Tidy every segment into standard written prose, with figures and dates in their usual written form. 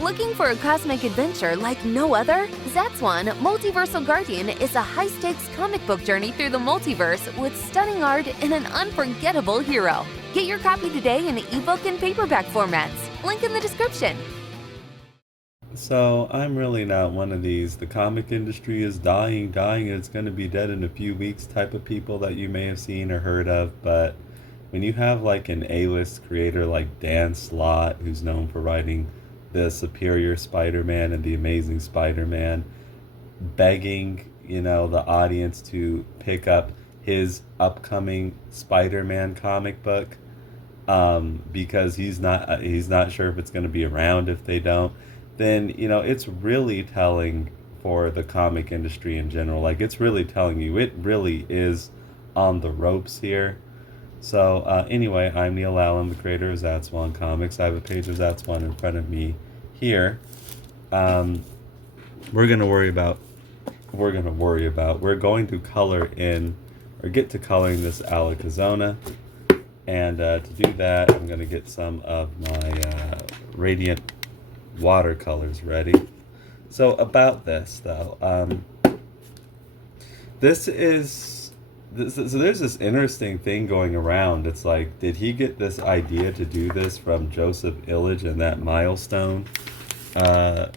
Looking for a cosmic adventure like no other? ZATSWAN Multiversal Guardian is a high-stakes comic book journey through the multiverse with stunning art and an unforgettable hero. Get your copy today in ebook and paperback formats. Link in the description. So I'm really not one of these, the comic industry is dying, and it's going to be dead in a few weeks type of people that you may have seen or heard of. But when you have like an A-list creator like Dan Slott, who's known for writing the Superior Spider-Man and the Amazing Spider-Man, begging, the audience to pick up his upcoming Spider-Man comic book, because he's not sure if it's going to be around if they don't, then it's really telling for the comic industry in general. Like, it's really telling you it really is on the ropes here. So anyway, I'm Neil Allen, the creator of ZATSWAN Comics. I have a page of ZATSWAN in front of me here. We're going to color in, or get to coloring this Alakazona. And to do that, I'm going to get some of my Radiant watercolors ready. So about this, though, so there's this interesting thing going around. It's like, did he get this idea to do this from Joseph Illage and that milestone, that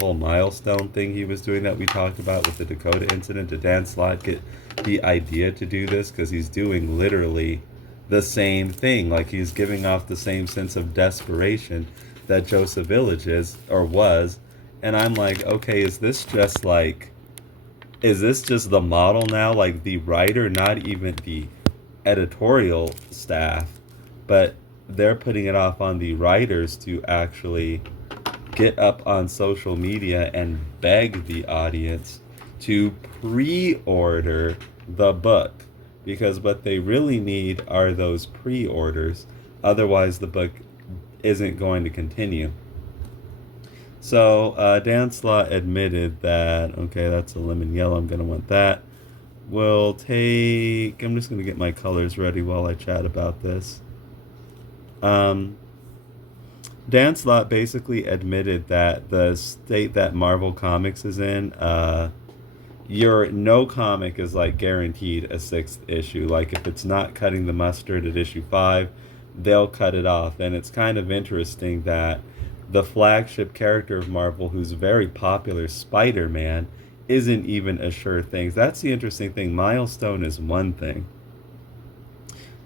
whole milestone thing he was doing that we talked about with the Dakota incident? Did Dan Slott get the idea to do this? Because he's doing literally the same thing. Like, he's giving off the same sense of desperation that Joseph Illage is, or was. And I'm like, okay, is this just the model now? Like, the writer, not even the editorial staff, but they're putting it off on the writers to actually get up on social media and beg the audience to pre-order the book, because what they really need are those pre-orders. Otherwise, the book isn't going to continue. So Dan Slott admitted that, okay, that's a lemon yellow, I'm going to want that. I'm just going to get my colors ready while I chat about this. Dan Slott basically admitted that the state that Marvel Comics is in, no comic is like guaranteed a 6th issue. Like, if it's not cutting the mustard at issue 5, they'll cut it off. And it's kind of interesting that the flagship character of Marvel, who's very popular, Spider-Man, isn't even a sure thing. That's the interesting thing. Milestone is one thing.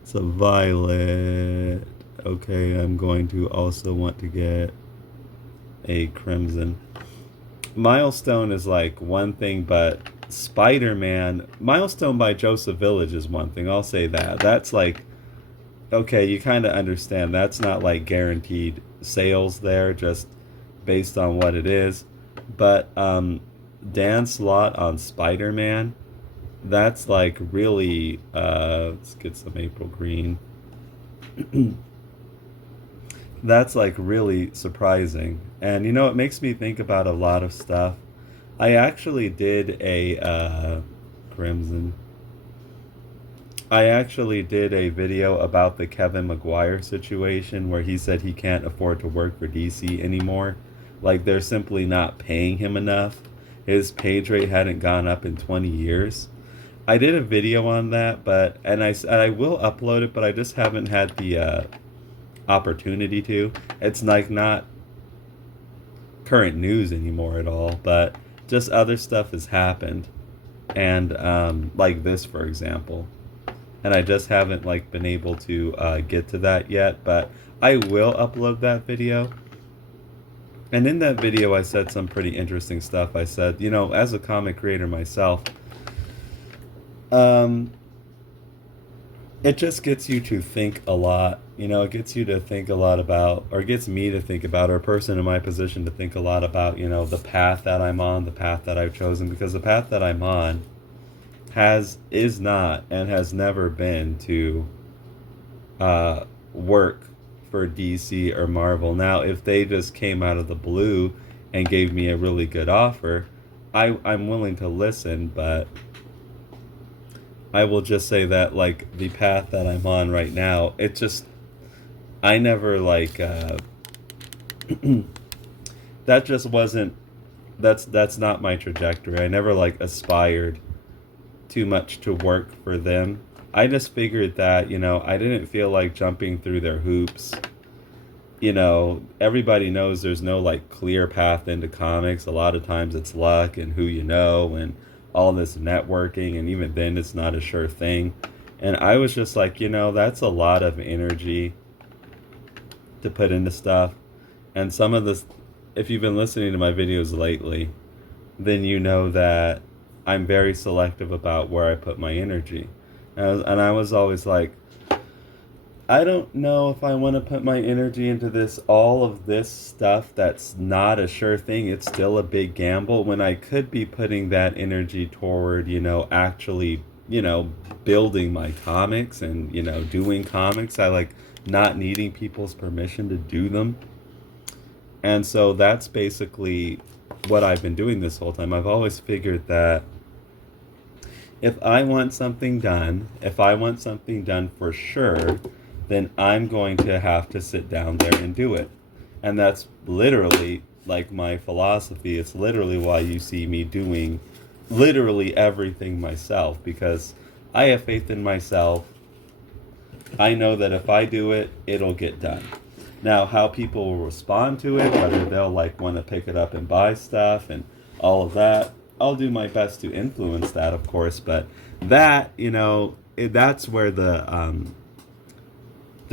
So violet. Okay, I'm going to also want to get a crimson. Milestone is like one thing, but Spider-Man, Milestone by Joseph Illage is one thing. I'll say that. That's like, okay, you kind of understand. That's not like guaranteed sales there, just based on what it is. But Dan Slott on Spider-Man, that's like really, let's get some April green. That's like really surprising. And it makes me think about a lot of stuff. I actually did a crimson. I actually did a video about the Kevin Maguire situation, where he said he can't afford to work for DC anymore. Like, they're simply not paying him enough. His page rate hadn't gone up in 20 years. I did a video on that, and I will upload it, but I just haven't had the opportunity to. It's like not current news anymore at all, but just other stuff has happened, and like this, for example. And I just haven't been able to get to that yet, but I will upload that video. And in that video, I said some pretty interesting stuff. I said, as a comic creator myself, it just gets you to think a lot. It gets you to think a lot about, or gets me to think about, or a person in my position to think a lot about, the path that I'm on, the path that I've chosen. Because the path that I'm on is not and has never been to work for DC or Marvel. Now, if they just came out of the blue and gave me a really good offer, I'm willing to listen, but I will just say that, the path that I'm on right now, I never, that just wasn't, that's not my trajectory. I never like aspired too much to work for them. I just figured that, you know, I didn't feel like jumping through their hoops. You know, everybody knows there's no like clear path into comics. A lot of times it's luck and who you know and all this networking, and even then it's not a sure thing. And I was just like, you know, that's a lot of energy to put into stuff. And some of this, if you've been listening to my videos lately, then you know that I'm very selective about where I put my energy. And I was always like, I don't know if I want to put my energy into this, all of this stuff that's not a sure thing. It's still a big gamble, when I could be putting that energy toward, you know, actually, you know, building my comics and, you know, doing comics. I like not needing people's permission to do them. And so that's basically what I've been doing this whole time. I've always figured that if I want something done, for sure, then I'm going to have to sit down there and do it. And that's literally like my philosophy. It's literally why you see me doing literally everything myself, because I have faith in myself. I know that if I do it, it'll get done. Now, how people will respond to it, whether they'll like want to pick it up and buy stuff and all of that, I'll do my best to influence that, of course. But that, you know, that's where the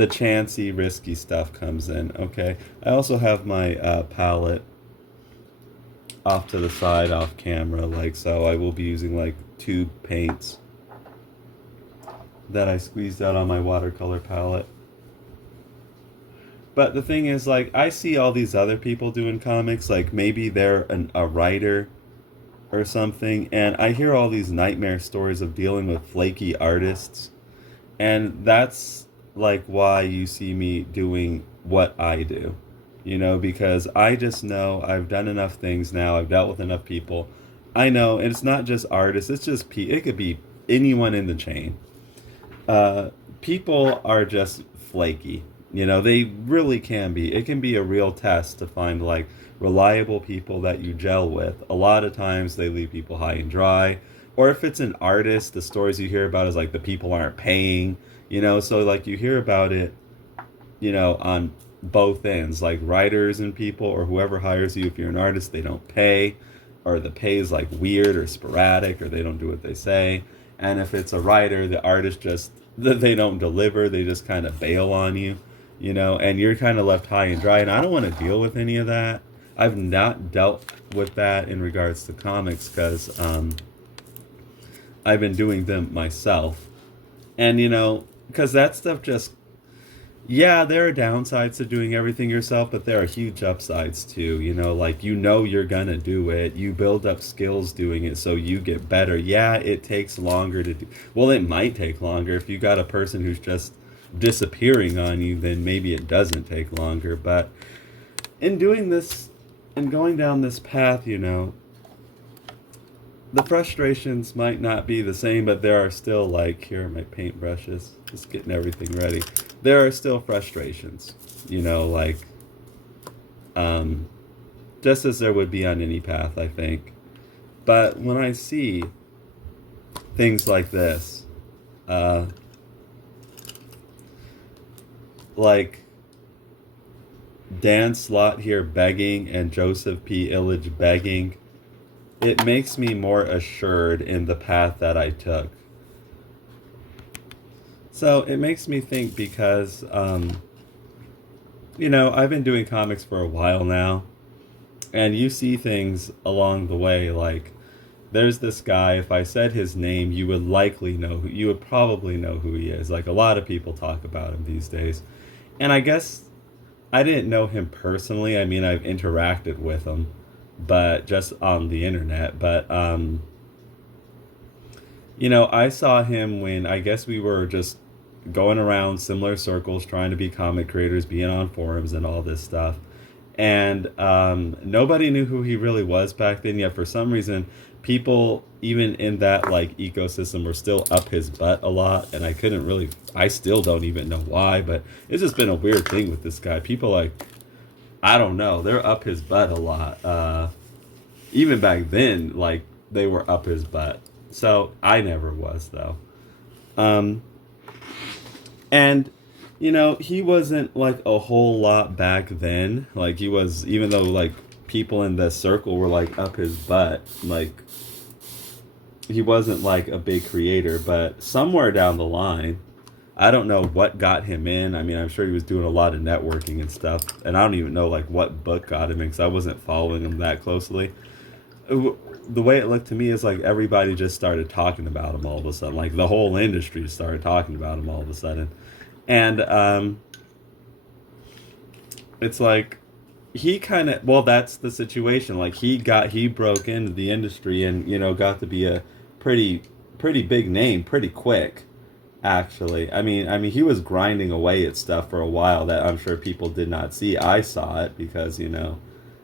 chancy, risky stuff comes in. Okay, I also have my palette off to the side, off camera, like so. I will be using like tube paints that I squeezed out on my watercolor palette. But the thing is, like, I see all these other people doing comics, like maybe they're a writer or something, and I hear all these nightmare stories of dealing with flaky artists, and that's like why you see me doing what I do, you know, because I just know I've done enough things now, I've dealt with enough people. I know, and it's not just artists, it's just it could be anyone in the chain. People are just flaky, you know, they really can be. It can be a real test to find like reliable people that you gel with. A lot of times they leave people high and dry, or if it's an artist, the stories you hear about is like the people aren't paying. You know, so like you hear about it, you know, on both ends, like writers and people or whoever hires you. If you're an artist, they don't pay, or the pay is like weird or sporadic, or they don't do what they say. And if it's a writer, the artist just, they don't deliver, they just kind of bail on you, you know, and you're kind of left high and dry. And I don't want to deal with any of that. I've not dealt with that in regards to comics because I've been doing them myself. And, you know, because that stuff just, yeah, there are downsides to doing everything yourself, but there are huge upsides too. You know, like, you know, you're gonna do it. You build up skills doing it, so you get better. Yeah, it takes longer to do. Well, it might take longer. If you got a person who's just disappearing on you, then maybe it doesn't take longer. But in doing this and going down this path, you know, the frustrations might not be the same, but there are still, like, here are my paintbrushes, just getting everything ready. There are still frustrations, you know, like, just as there would be on any path, I think. But when I see things like this, like Dan Slott here begging and Joseph P. Illidge begging, it makes me more assured in the path that I took. So it makes me think because, you know, I've been doing comics for a while now, and you see things along the way, like, there's this guy, if I said his name, you would likely know, you would probably know who he is. Like, a lot of people talk about him these days. And I guess I didn't know him personally. I mean, I've interacted with him, but just on the internet. But, you know, I saw him when I guess we were just going around similar circles, trying to be comic creators, being on forums and all this stuff. And nobody knew who he really was back then, yet for some reason, people, even in that, like, ecosystem, were still up his butt a lot, and I still don't even know why, but it's just been a weird thing with this guy. People, like, I don't know. They're up his butt a lot. Even back then, like, they were up his butt. So I never was, though. Um, and, you know, he wasn't like a whole lot back then. Like, he was, even though, like, people in the circle were like up his butt, like, he wasn't like a big creator. But somewhere down the line, I don't know what got him in. I mean, I'm sure he was doing a lot of networking and stuff, and I don't even know like what book got him in, because I wasn't following him that closely. The way it looked to me is like everybody just started talking about him all of a sudden. Like the whole industry started talking about him all of a sudden, and it's like he kind of, well, that's the situation. Like he broke into the industry and, you know, got to be a pretty big name pretty quick. Actually, I mean, he was grinding away at stuff for a while that I'm sure people did not see. I saw it because, you know,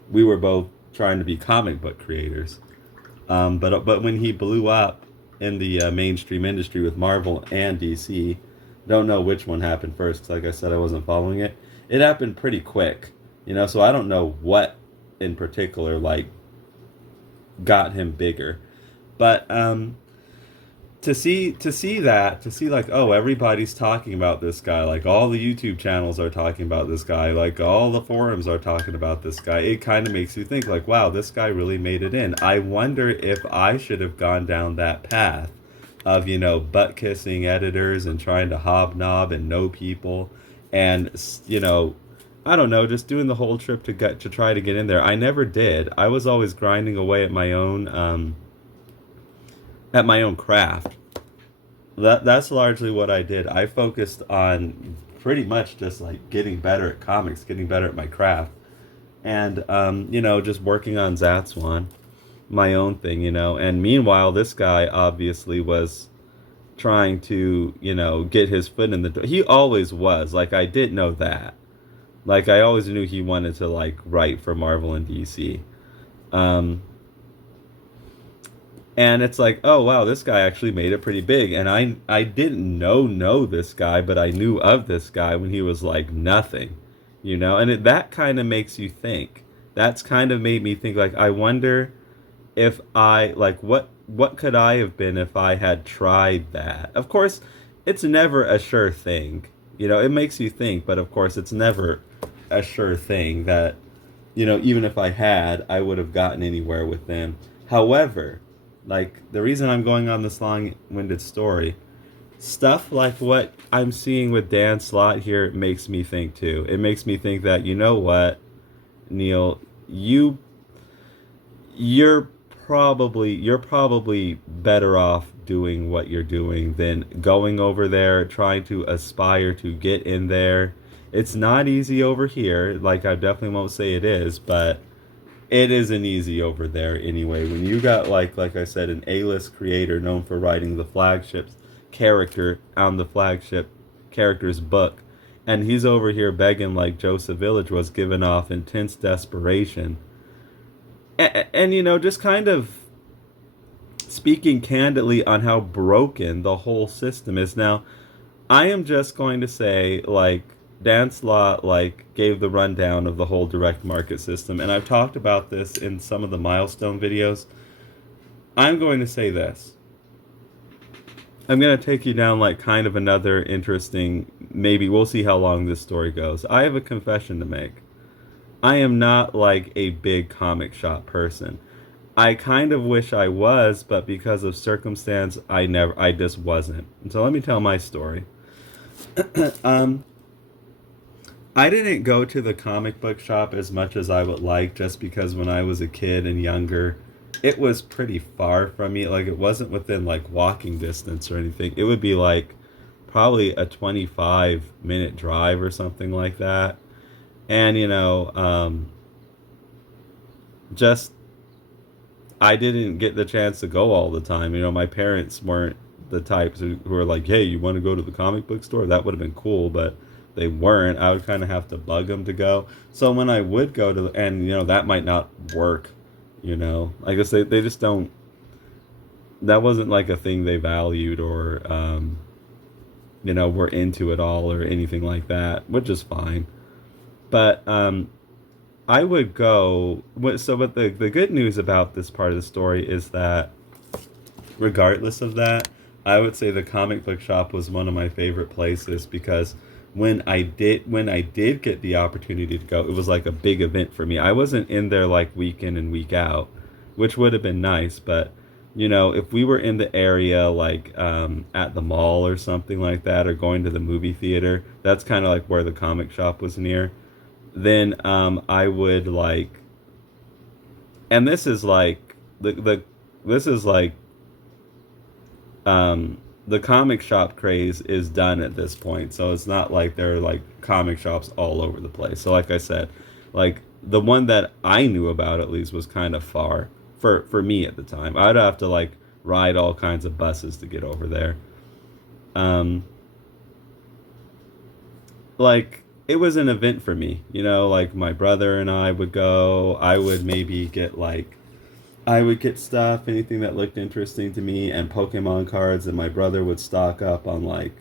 we were both trying to be comic book creators. But when he blew up in the mainstream industry with Marvel and DC, don't know which one happened first, 'cause like I said, I wasn't following it. It happened pretty quick, you know. So I don't know what in particular like got him bigger, but to see like, oh, everybody's talking about this guy, like all the YouTube channels are talking about this guy, like all the forums are talking about this guy, it kind of makes you think like, wow, this guy really made it in. I wonder if I should have gone down that path of, you know, butt kissing editors and trying to hobnob and know people, and, you know, I don't know, just doing the whole trip to try to get in there. I never did. I was always grinding away at my own craft. That's largely what I did. I focused on pretty much just like getting better at comics, getting better at my craft, and you know, just working on ZATSWAN, my own thing, you know. And meanwhile, this guy obviously was trying to, you know, get his foot in the door. He always was. Like, I did know that. Like, I always knew he wanted to like write for Marvel and DC. And it's like, oh wow, this guy actually made it pretty big. And I didn't know this guy, but I knew of this guy when he was like nothing, you know. And that kind of makes you think. That's kind of made me think, like, I wonder if I, like, what could I have been if I had tried that. Of course, it's never a sure thing, you know. It makes you think, but of course it's never a sure thing that, you know, even if I had, I would have gotten anywhere with them. However, like, the reason I'm going on this long-winded story, stuff like what I'm seeing with Dan Slott here makes me think too. It makes me think that, you know what, Neil, you're probably better off doing what you're doing than going over there trying to aspire to get in there. It's not easy over here. Like, I definitely won't say it is, but it isn't easy over there anyway. When you got, like I said, an A-list creator known for writing the flagship character on the flagship character's book, and he's over here begging like Joseph Village was, giving off intense desperation. And you know, just kind of speaking candidly on how broken the whole system is. Now, I am just going to say, like, Dan Slott like gave the rundown of the whole direct market system, and I've talked about this in some of the milestone videos. I'm going to say this. I'm going to take you down like kind of another interesting, maybe we'll see how long this story goes. I have a confession to make. I am not like a big comic shop person. I kind of wish I was, but because of circumstance, I just wasn't. And so let me tell my story. I didn't go to the comic book shop as much as I would like, just because when I was a kid and younger, it was pretty far from me. Like, it wasn't within like walking distance or anything. It would be like probably a 25-minute drive or something like that. And, you know, just, I didn't get the chance to go all the time. You know, my parents weren't the types who were like, hey, you want to go to the comic book store? That would have been cool, but they weren't. I would kind of have to bug them to go. So when I would go to, and, you know, that might not work, you know. I guess they just don't, that wasn't like a thing they valued or, you know, were into at all or anything like that, which is fine. But I would go. So, what the good news about this part of the story is that, regardless of that, I would say the comic book shop was one of my favorite places because when I did get the opportunity to go, it was like a big event for me. I wasn't in there like week in and week out, which would have been nice, but if we were in the area like at the mall or something like that, or going to the movie theater, that's kind of like where the comic shop was near. Then I would like, and this is like this is like the comic shop craze is done at this point, so it's not like there are like comic shops all over the place. So like I said, like the one that I knew about at least was kind of far for me at the time. I'd have to like ride all kinds of buses to get over there. Like it was an event for me, like my brother and I would go. I would get stuff, anything that looked interesting to me, and Pokemon cards, and my brother would stock up on like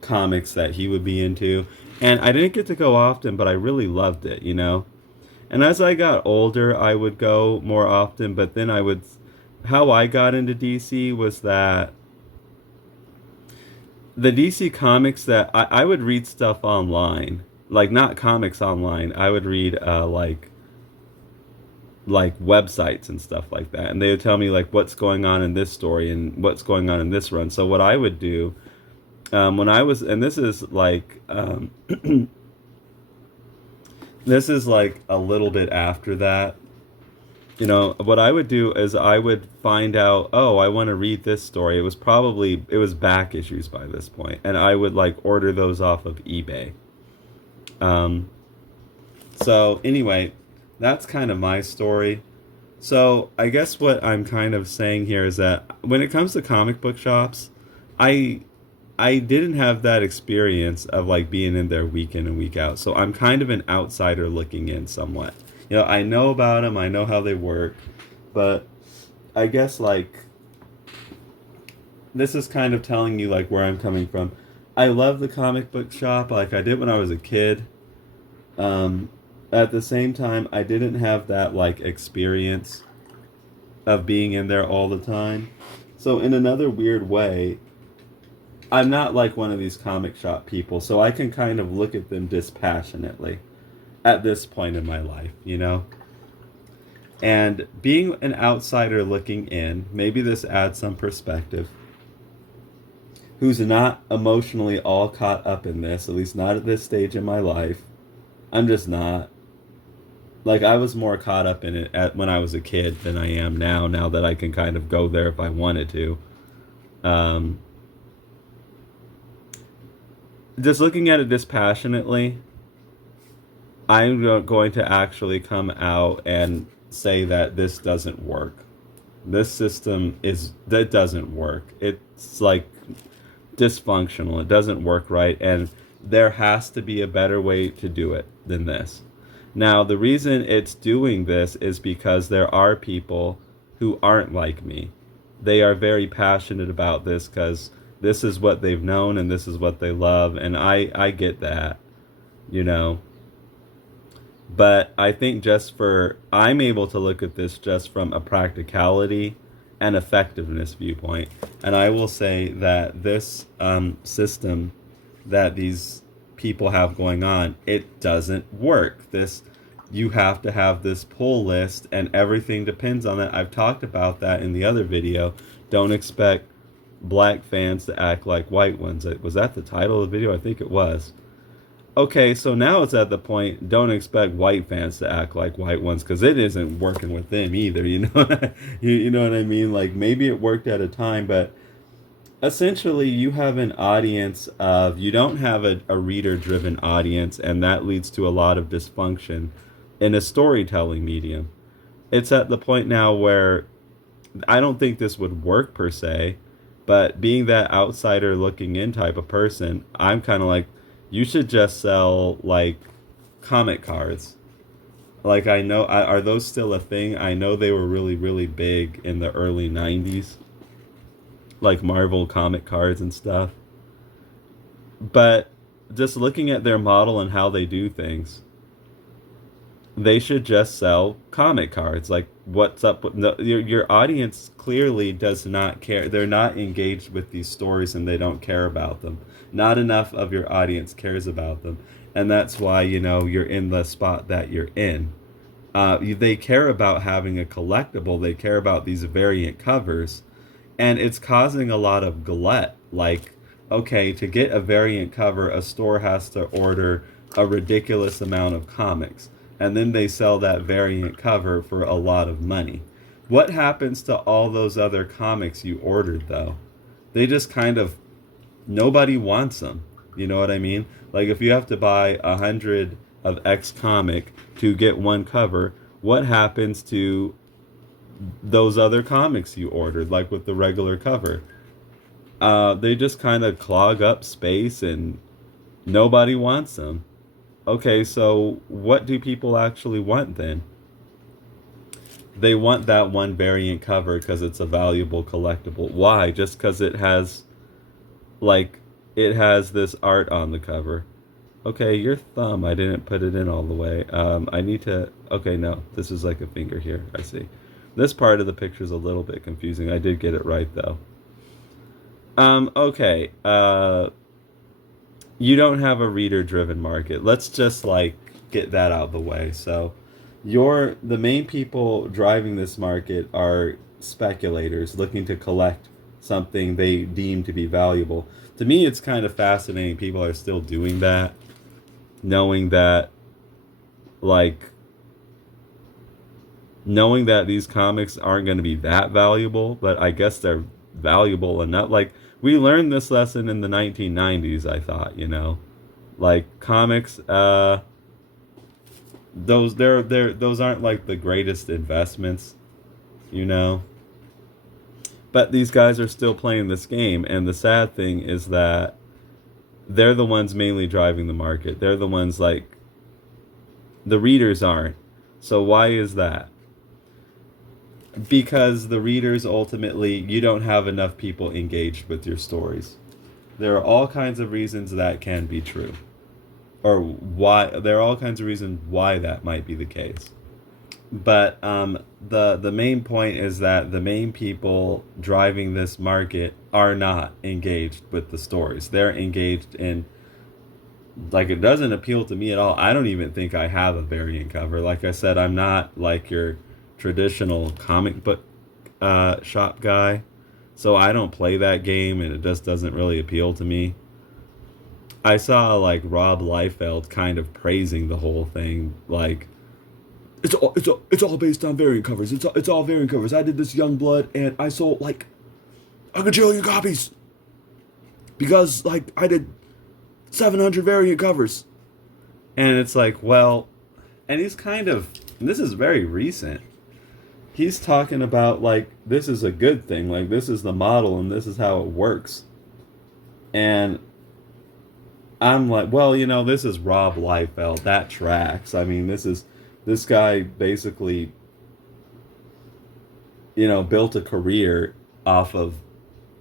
comics that he would be into. And I didn't get to go often, but I really loved it. And as I got older, I would go more often, but then how I got into DC was that the DC comics that I would read stuff online, like not comics online, I would read like websites and stuff like that, and they would tell me like what's going on in this story and what's going on in this run. So what I would do when I was, and this is like this is like a little bit after that, what I would do is I would find out, oh, I want to read this story. It was back issues by this point, and I would like order those off of eBay. So anyway, that's kind of my story. So I guess what I'm kind of saying here is that when it comes to comic book shops, I didn't have that experience of like being in there week in and week out. So I'm kind of an outsider looking in somewhat. I know about them, I know how they work, but I guess like this is kind of telling you like where I'm coming from. I love the comic book shop like I did when I was a kid. At the same time, I didn't have that like experience of being in there all the time. So in another weird way, I'm not like one of these comic shop people, so I can kind of look at them dispassionately at this point in my life, And being an outsider looking in, maybe this adds some perspective, who's not emotionally all caught up in this, at least not at this stage in my life. I'm just not. Like, I was more caught up in it when I was a kid than I am now that I can kind of go there if I wanted to. Just looking at it dispassionately, I'm going to actually come out and say that this doesn't work. This system that doesn't work. It's like dysfunctional. It doesn't work right, and there has to be a better way to do it than this. Now, the reason it's doing this is because there are people who aren't like me. They are very passionate about this because this is what they've known and this is what they love, and I get that, But I think I'm able to look at this just from a practicality and effectiveness viewpoint. And I will say that this system that these people have going on, it doesn't work. You have to have this pull list and everything depends on that. I've talked about that in the other video. Don't expect black fans to act like white ones. Was that the title of the video? I think it was. Okay, so now it's at the point, don't expect white fans to act like white ones, because it isn't working with them either, you know? You know what I mean? Like, maybe it worked at a time, but essentially you have an audience you don't have a reader-driven audience, and that leads to a lot of dysfunction in a storytelling medium. It's at the point now where I don't think this would work per se, but being that outsider looking in type of person, I'm kind of like, you should just sell like comic cards. Like, I know, are those still a thing? I know they were really, really big in the early 90s. Like Marvel comic cards and stuff. But just looking at their model and how they do things, they should just sell comic cards. Like, what's up with no, your audience clearly does not care. They're not engaged with these stories and they don't care about them. Not enough of your audience cares about them. And that's why, you're in the spot that you're in. They care about having a collectible. They care about these variant covers. And it's causing a lot of glut. Like, okay, to get a variant cover, a store has to order a ridiculous amount of comics. And then they sell that variant cover for a lot of money. What happens to all those other comics you ordered, though? They just kind of, nobody wants them. You know what I mean? Like, if you have to buy 100 of X comic to get one cover, what happens to those other comics you ordered, like with the regular cover? They just kind of clog up space and nobody wants them. Okay, so what do people actually want then? They want that one variant cover because it's a valuable collectible. Why? Just because it has this art on the cover. Okay, your thumb, I didn't put it in all the way. I need to, okay, no, this is like a finger here, I see. This part of the picture is a little bit confusing. I did get it right, though. Okay, you don't have a reader-driven market. Let's just, get that out of the way. So, the main people driving this market are speculators looking to collect something they deem to be valuable. To me, it's kind of fascinating people are still doing that, knowing that these comics aren't going to be that valuable, but I guess they're valuable enough. Like, we learned this lesson in the 1990s, I thought, comics, those aren't like the greatest investments, but these guys are still playing this game. And the sad thing is that they're the ones mainly driving the market. They're the ones, the readers aren't. So why is that? Because the readers, ultimately, you don't have enough people engaged with your stories. There are all kinds of reasons that can be true. Or why, there are all kinds of reasons why that might be the case. But the main point is that the main people driving this market are not engaged with the stories. They're engaged in, it doesn't appeal to me at all. I don't even think I have a variant cover. Like I said, I'm not like your traditional comic book shop guy, so I don't play that game, and it just doesn't really appeal to me. I saw Rob Liefeld kind of praising the whole thing, it's all based on variant covers. It's all variant covers. I did this Youngblood and I sold a gajillion copies because I did 700 variant covers. And it's well, and he's kind of, and this is very recent, he's talking about this is a good thing, this is the model and this is how it works. And I'm well, this is Rob Liefeld. That tracks. I mean, this guy basically, built a career off of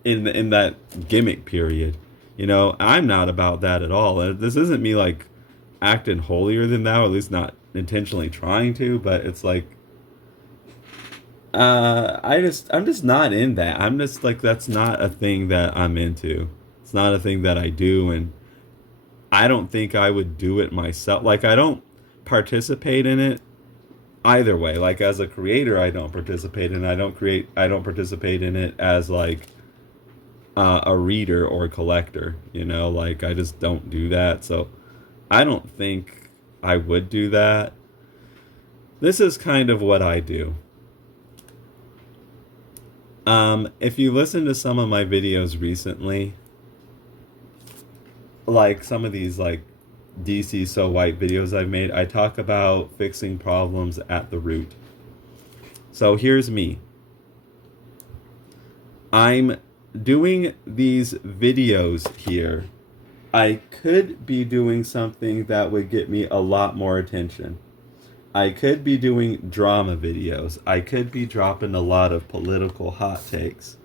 in that gimmick period. I'm not about that at all. This isn't me acting holier than thou, at least not intentionally trying to, but it's I'm just not in that. I'm just that's not a thing that I'm into. It's not a thing that I do, and I don't think I would do it myself. I don't participate in it either way. As a creator, I don't participate in it. I don't participate in it as a reader or a collector, I just don't do that. So I don't think I would do that. This is kind of what I do. If you listen to some of my videos recently, some of these DC So White videos I've made, I talk about fixing problems at the root. So here's me. I'm doing these videos here. I could be doing something that would get me a lot more attention. I could be doing drama videos. I could be dropping a lot of political hot takes,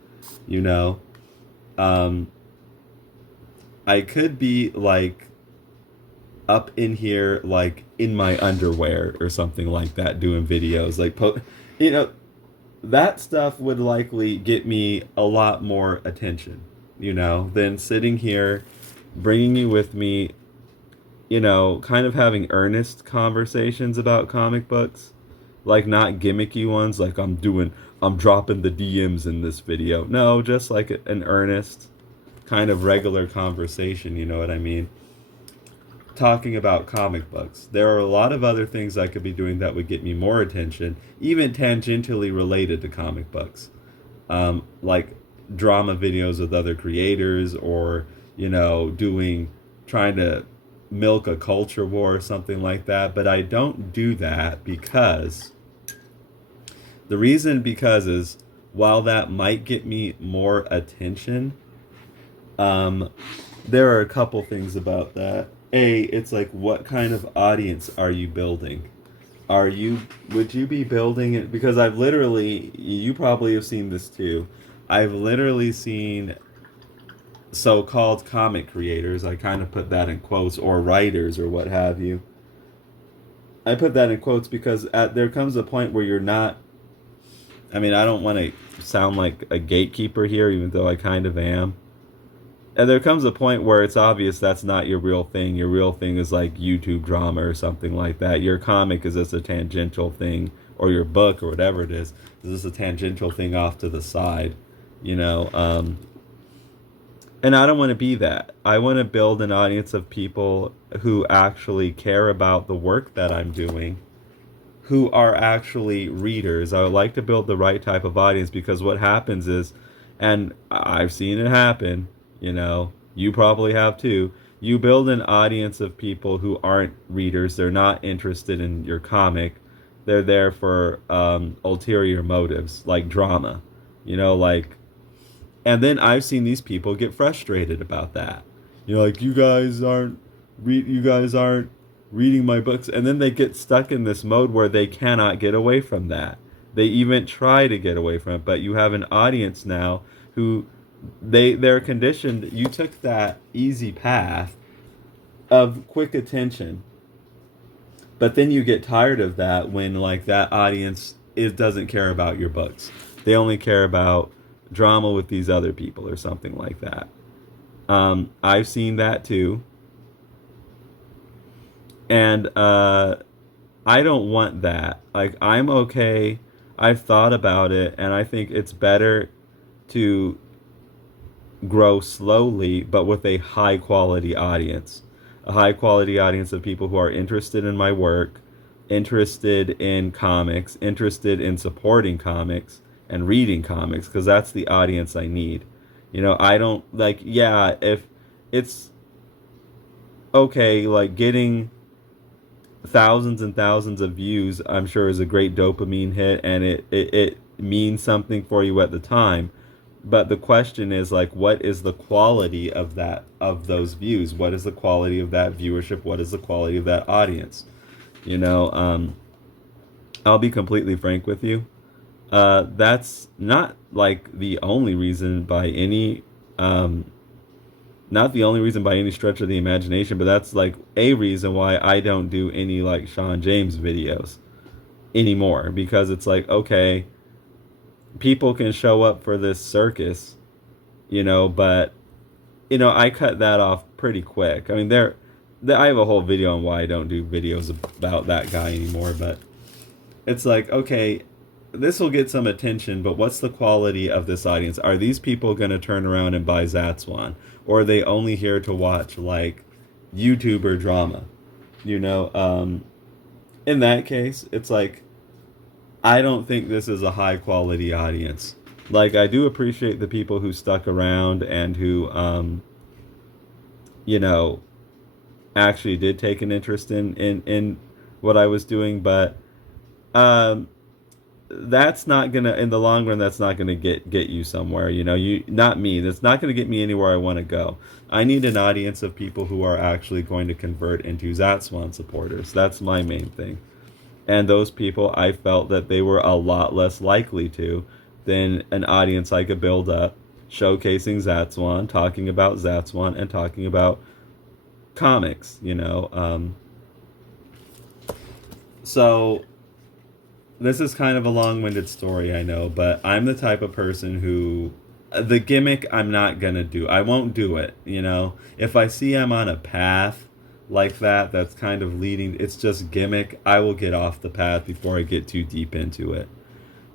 I could be up in here like in my underwear or something like that doing videos like you know, that stuff would likely get me a lot more attention, you know, than sitting here bringing you with me, you know, kind of having earnest conversations about comic books, like not gimmicky ones like I'm dropping the DMs in this video. No, just like an earnest kind of regular conversation, you know what I mean? Talking about comic books. There are a lot of other things I could be doing that would get me more attention, even tangentially related to comic books. Like drama videos with other creators, or, you know, trying to milk a culture war or something like that. But I don't do that because is while that might get me more attention, there are a couple things about that. It's like, what kind of audience are you building? Would you be building it? Because you probably have seen this too. I've literally seen so-called comic creators, I kind of put that in quotes, or writers or what have you. I put that in quotes because there comes a point where you're not, I mean, I don't want to sound like a gatekeeper here, even though I kind of am. And there comes a point where it's obvious that's not your real thing. Your real thing is like YouTube drama or something like that. Your comic is just a tangential thing, or your book or whatever it is just a tangential thing off to the side, you know. And I don't want to be that. I want to build an audience of people who actually care about the work that I'm doing, who are actually readers. I would like to build the right type of audience, because what happens is, and I've seen it happen, you know, you probably have too. You build an audience of people who aren't readers. They're not interested in your comic. They're there for ulterior motives, like drama, you know, like. And then I've seen these people get frustrated about that. You know, like, you guys aren't reading my books, and then they get stuck in this mode where they cannot get away from that. They even try to get away from it, but you have an audience now who they're conditioned. You took that easy path of quick attention, but then you get tired of that when, like, that audience doesn't care about your books. They only care about drama with these other people or something like that. I've seen that too, and I don't want that. Like, I'm okay. I've thought about it, and I think it's better to grow slowly, but with a high quality audience. A high quality audience of people who are interested in my work, interested in comics, interested in supporting comics and reading comics, because that's the audience I need. You know, I don't, like, yeah, if it's okay, like, getting thousands and thousands of views, I'm sure, is a great dopamine hit, and it means something for you at the time. But the question is, like, what is the quality of those views? What is the quality of that viewership? What is the quality of that audience? You know, I'll be completely frank with you. That's not like the only reason by any, not the only reason by any stretch of the imagination, but that's like a reason why I don't do any like Sean James videos anymore, because it's like, okay, people can show up for this circus, you know, but, you know, I cut that off pretty quick. I mean, I have a whole video on why I don't do videos about that guy anymore, but it's like, okay, this will get some attention, but what's the quality of this audience? Are these people going to turn around and buy ZATSWAN? Or are they only here to watch, like, YouTuber drama? You know, in that case, it's like, I don't think this is a high quality audience. Like, I do appreciate the people who stuck around and who, you know, actually did take an interest in what I was doing, but that's not gonna, in the long run, that's not gonna get you somewhere. You know, not me. That's not gonna get me anywhere I want to go. I need an audience of people who are actually going to convert into ZATSWAN supporters. That's my main thing. And those people, I felt that they were a lot less likely to than an audience I could build up, showcasing ZATSWAN, talking about ZATSWAN, and talking about comics, you know. So this is kind of a long-winded story, I know, but I'm the type of person who the gimmick I'm not gonna do. I won't do it, you know. If I see I'm on a path like that that's kind of leading, it's just gimmick, I will get off the path before I get too deep into it.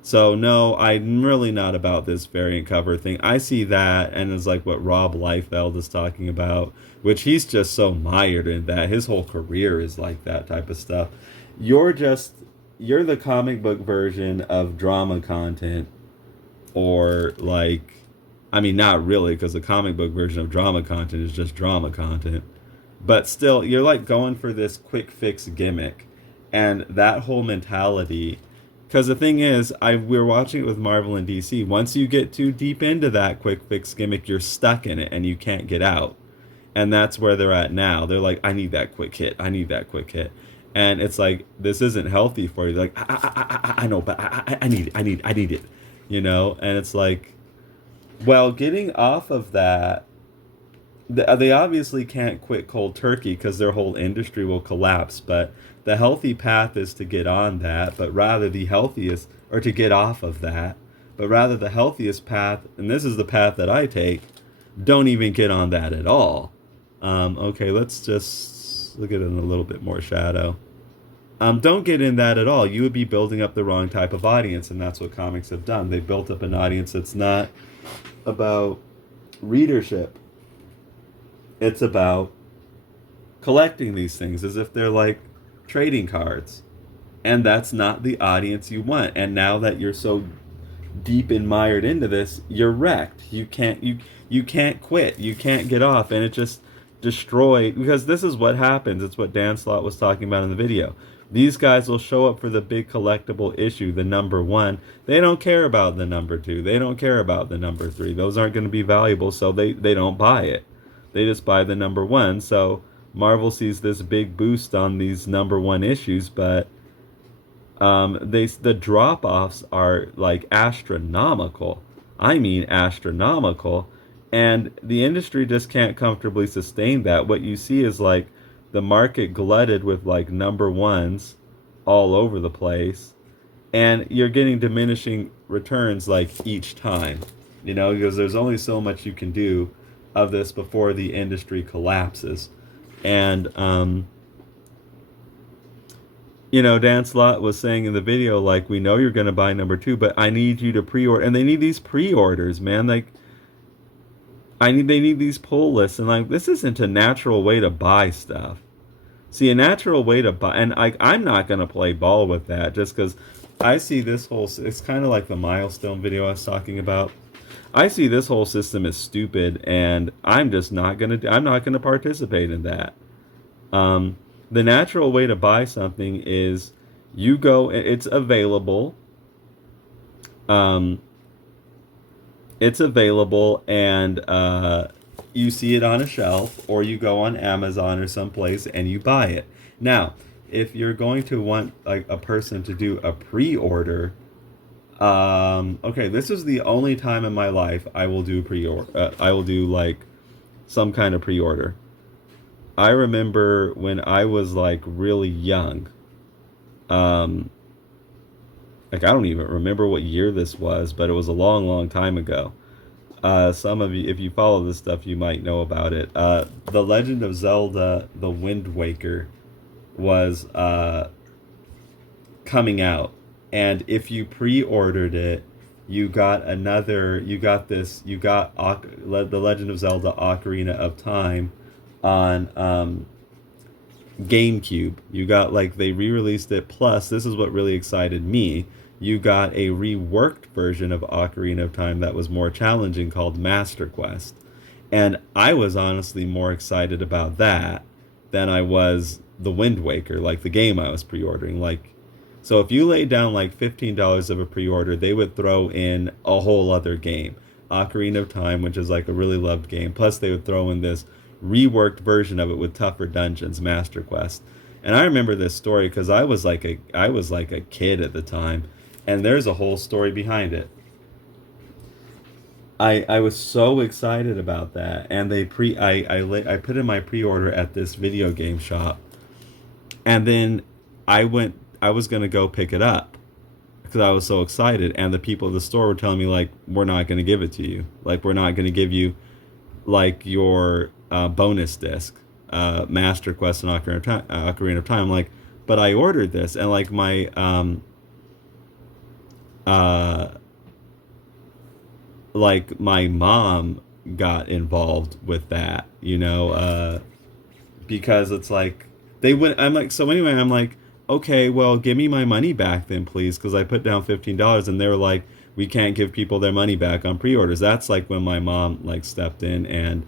So no, I'm really not about this variant cover thing. I see that, and it's like what Rob Liefeld is talking about, which he's just so mired in that. His whole career is like that type of stuff. You're the comic book version of drama content, or like, I mean, not really, because the comic book version of drama content is just drama content. But still, you're like going for this quick fix gimmick, and that whole mentality. Because the thing is, we're watching it with Marvel and DC. Once you get too deep into that quick fix gimmick, you're stuck in it and you can't get out. And that's where they're at now. They're like, I need that quick hit. I need that quick hit. And it's like, this isn't healthy for you. They're like, I know, but I need it. I need it. You know? And it's like, well, getting off of that, they obviously can't quit cold turkey because their whole industry will collapse. But the healthy path is to get on that, but rather the healthiest, or to get off of that, but rather the healthiest path, and this is the path that I take, don't even get on that at all. Okay, let's just look at it in a little bit more shadow. Don't get in that at all. You would be building up the wrong type of audience, and that's what comics have done. They built up an audience that's not about readership. It's about collecting these things as if they're like trading cards. And that's not the audience you want. And now that you're so deep and mired into this, you're wrecked. You can't quit. You can't get off. And it just destroyed, because this is what happens. It's what Dan Slott was talking about in the video. These guys will show up for the big collectible issue, the number 1. They don't care about the number 2. They don't care about the number 3. Those aren't going to be valuable, so they don't buy it. They just buy the number 1. So Marvel sees this big boost on these number 1 issues, but the drop-offs are like astronomical. I mean astronomical. And the industry just can't comfortably sustain that. What you see is like the market glutted with like number 1s all over the place. And you're getting diminishing returns like each time. You know, because there's only so much you can do of this before the industry collapses. And you know, Dan Slott was saying in the video, like, we know you're going to buy number 2, but I need you to pre-order. And they need these pre-orders, man. Like, they need these pull lists. And like, this isn't a natural way to buy stuff. See, a natural way to buy, and I'm not going to play ball with that just because I see this whole, it's kind of like the milestone video I was talking about. I see this whole system as stupid, and I'm just not going to participate in that. The natural way to buy something is you go, it's available. It's available, and you see it on a shelf, or you go on Amazon or someplace and you buy it. Now, if you're going to want like a person to do a pre-order, okay, this is the only time in my life I will do pre-order. I will do like some kind of pre-order. I remember when I was like really young, like I don't even remember what year this was, but it was a long, long time ago. Some of you, if you follow this stuff, you might know about it. The Legend of Zelda: The Wind Waker was coming out, and if you pre-ordered it, you got The Legend of Zelda: Ocarina of Time on GameCube. You got, like, they re-released it, plus this is what really excited me, you got a reworked version of Ocarina of Time that was more challenging called Master Quest. And I was honestly more excited about that than I was the Wind Waker, like the game I was pre-ordering. Like, so if you laid down like $15 of a pre-order, they would throw in a whole other game, Ocarina of Time, which is like a really loved game. Plus they would throw in this reworked version of it with tougher dungeons, Master Quest. And I remember this story because I was like a kid at the time, and there's a whole story behind it. I was so excited about that, and I put in my pre-order at this video game shop, and then I was gonna go pick it up because I was so excited, and the people at the store were telling me like, we're not gonna give it to you, like we're not gonna give you like your bonus disc, Master Quest and Ocarina of Time. Like, but I ordered this, and like uh my mom got involved with that, because it's like they went. I'm like, so anyway, I'm like, okay, well, give me my money back then, please, because I put down $15, and they were like, we can't give people their money back on pre-orders. That's like when my mom like stepped in and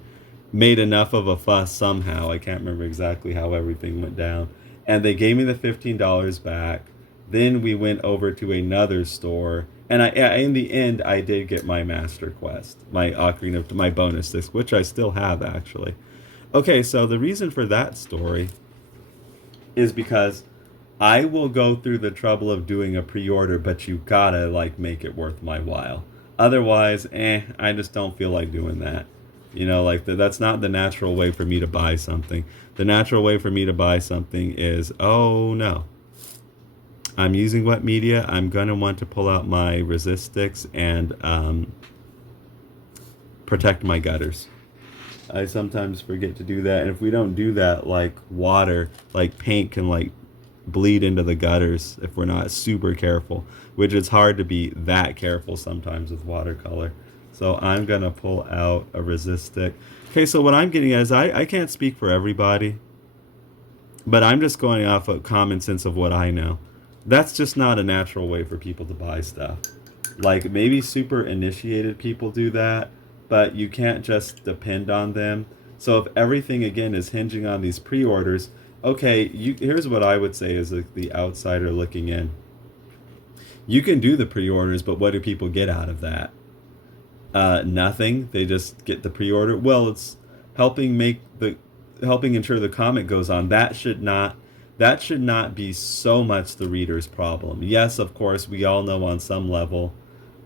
made enough of a fuss somehow. I can't remember exactly how everything went down, and they gave me the $15 back. Then we went over to another store, and in the end, I did get my Master Quest, my Ocarina of my bonus disc, which I still have actually. Okay, so the reason for that story is because I will go through the trouble of doing a pre-order, but you gotta like make it worth my while. Otherwise, I just don't feel like doing that. Like that's not the natural way for me to buy something. The natural way for me to buy something is, oh no, I'm using wet media. I'm gonna want to pull out my resist sticks and protect my gutters. I sometimes forget to do that, and if we don't do that, like water, like paint can like bleed into the gutters if we're not super careful, which is hard to be that careful sometimes with watercolor. So I'm gonna pull out a resist stick. Okay, so what I'm getting at is I can't speak for everybody, but I'm just going off of common sense of what I know. That's just not a natural way for people to buy stuff. Like maybe super initiated people do that, but you can't just depend on them. So if everything again is hinging on these pre-orders, okay, here's what I would say is like the outsider looking in. You can do the pre-orders, but what do people get out of that? Nothing. They just get the pre-order. Well, it's helping ensure the comic goes on. That should not be so much the reader's problem. Yes, of course, we all know on some level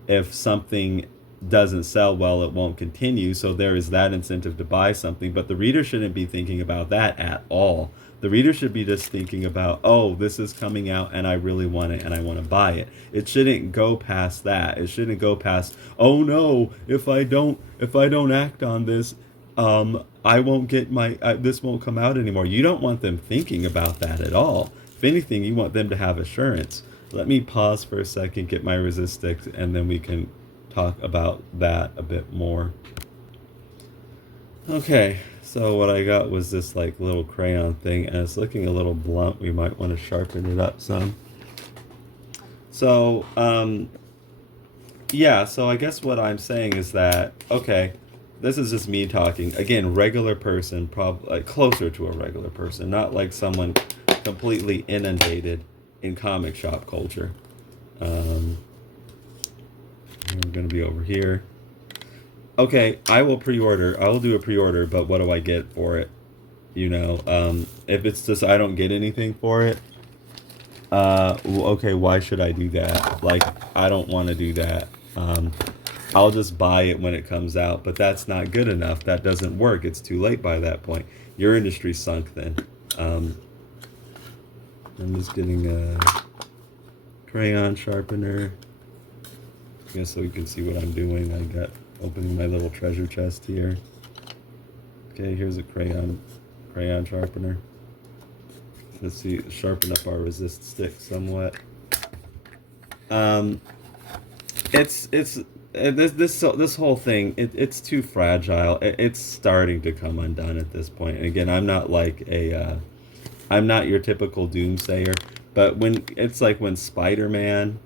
if something doesn't sell well, it won't continue. So there is that incentive to buy something, but the reader shouldn't be thinking about that at all. The reader should be just thinking about, oh, this is coming out and I really want it and I want to buy it. It shouldn't go past that. It shouldn't go past, oh no, if I don't act on this, I won't get this won't come out anymore. You don't want them thinking about that at all. If anything, you want them to have assurance. Let me pause for a second, get my resist sticks, and then we can talk about that a bit more. Okay, so what I got was this like little crayon thing, and it's looking a little blunt. We might want to sharpen it up some. So, yeah, so I guess what I'm saying is that, okay, this is just me talking. Again, regular person, probably like closer to a regular person, not like someone completely inundated in comic shop culture. We're going to be over here. Okay, I will do a pre-order, but what do I get for it? If it's just I don't get anything for it, okay, why should I do that? Like, I don't want to do that. I'll just buy it when it comes out, but that's not good enough. That doesn't work. It's too late by that point. Your industry's sunk then. I'm just getting a crayon sharpener. I guess so you can see what I'm doing. I got opening my little treasure chest here. Okay, here's a crayon sharpener. Let's see, sharpen up our resist stick somewhat. This whole thing, it's too fragile. It's starting to come undone at this point. And again, I'm not like I'm not your typical doomsayer, but when Spider-Man,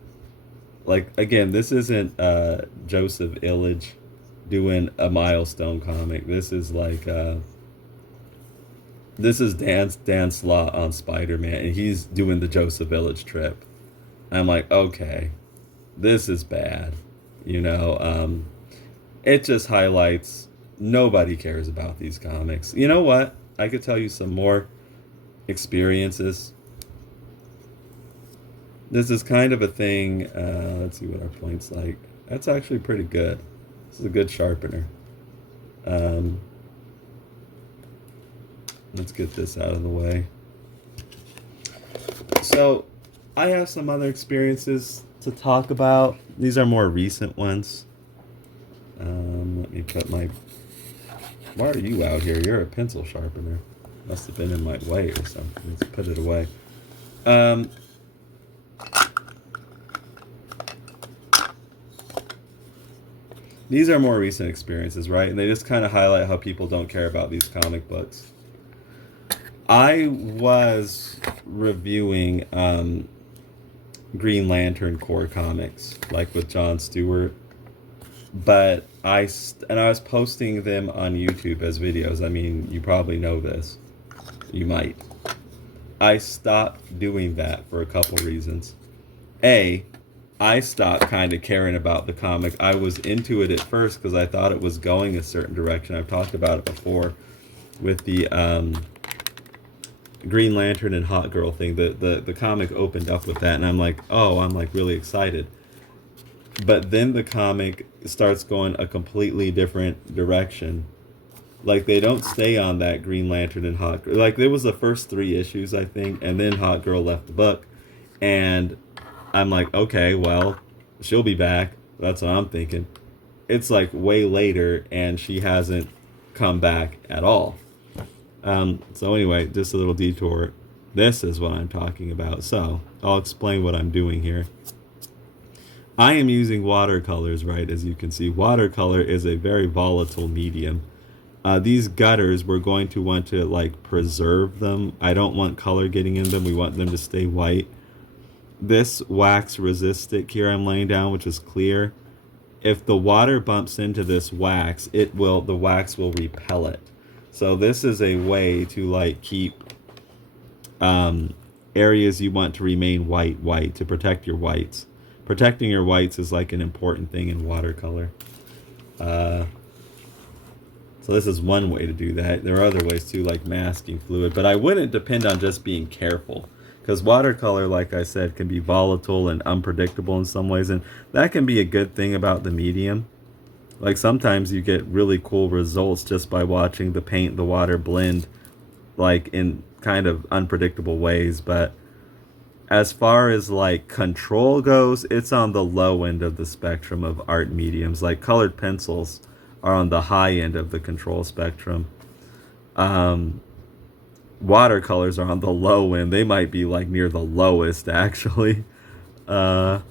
like again, this isn't Joseph Illage doing a milestone comic. This is like this is Dan Slott on Spider-Man, and he's doing the Joseph Illage trip. I'm like, okay, this is bad. It just highlights nobody cares about these comics. You know what? I could tell you some more experiences. This is kind of a thing. Let's see what our point's like. That's actually pretty good. This is a good sharpener. Um, let's get this out of the way. So, I have some other experiences to talk about. These are more recent ones. Let me put my... Why are you out here? You're a pencil sharpener. Must have been in my way or something. Let's put it away. These are more recent experiences, right? And they just kind of highlight how people don't care about these comic books. I was reviewing Green Lantern Corps comics, like with Jon Stewart, but I was posting them on YouTube as videos. I mean, you probably know this. You might. I stopped doing that for a couple reasons. A, I stopped kind of caring about the comic. I was into it at first because I thought it was going a certain direction. I've talked about it before with the Green Lantern and Hot Girl thing. The comic opened up with that, and I'm like, oh, I'm like really excited. But then the comic starts going a completely different direction. Like, they don't stay on that Green Lantern and Hot Girl. Like, there was the first 3 issues, I think, and then Hot Girl left the book. And I'm like, okay, well, she'll be back. That's what I'm thinking. It's like way later, and she hasn't come back at all. So anyway, just a little detour. This is what I'm talking about. So I'll explain what I'm doing here. I am using watercolors, right? As you can see, watercolor is a very volatile medium. These gutters, we're going to want to like preserve them. I don't want color getting in them. We want them to stay white. This wax resist stick here I'm laying down, which is clear. If the water bumps into this wax, the wax will repel it. So this is a way to like keep areas you want to remain white, to protect your whites. Protecting your whites is like an important thing in watercolor. So this is one way to do that. There are other ways too, like masking fluid, but I wouldn't depend on just being careful, because watercolor, like I said, can be volatile and unpredictable in some ways, and that can be a good thing about the medium. Like sometimes you get really cool results just by watching the paint, the water blend, like in kind of unpredictable ways. But as far as like control goes, it's on the low end of the spectrum of art mediums. Like colored pencils are on the high end of the control spectrum. Watercolors are on the low end. They might be like near the lowest, actually. So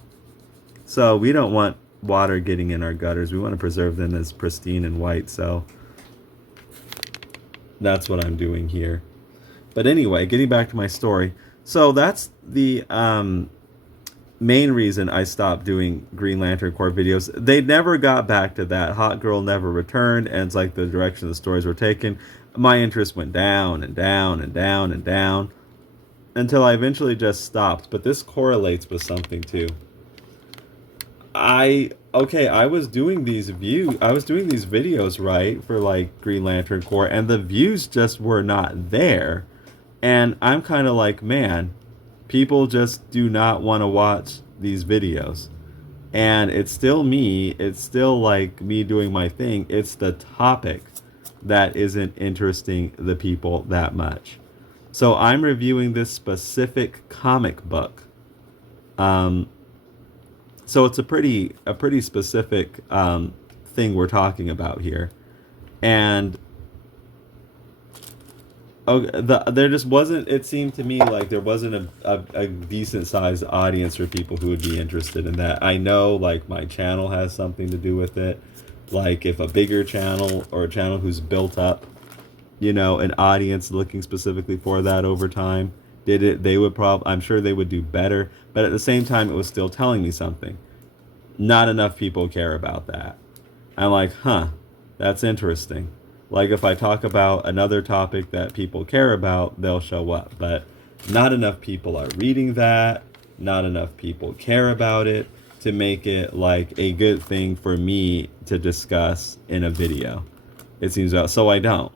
we don't want water getting in our gutters. We want to preserve them as pristine and white. So that's what I'm doing here. But anyway, getting back to my story. So that's the main reason I stopped doing Green Lantern Corps videos. They never got back to that. Hot Girl never returned, and it's like the direction the stories were taken. My interest went down and down and down and down until I eventually just stopped. But this correlates with something too. I was doing these videos, right, for like Green Lantern Corps, and the views just were not there. And I'm kind of like, man, people just do not want to watch these videos. And it's still me. It's still like me doing my thing. It's the topic that isn't interesting the people that much. So I'm reviewing this specific comic book. So it's a pretty specific thing we're talking about here. And there just wasn't, it seemed to me like there wasn't a decent sized audience for people who would be interested in that. I know like my channel has something to do with it. Like if a bigger channel or a channel who's built up, you know, an audience looking specifically for that over time did it, they would I'm sure they would do better. But at the same time, it was still telling me something. Not enough people care about that. I'm like, huh, that's interesting. Like if I talk about another topic that people care about, they'll show up. But not enough people are reading that. Not enough people care about it to make it like a good thing for me to discuss in a video. It seems so I don't.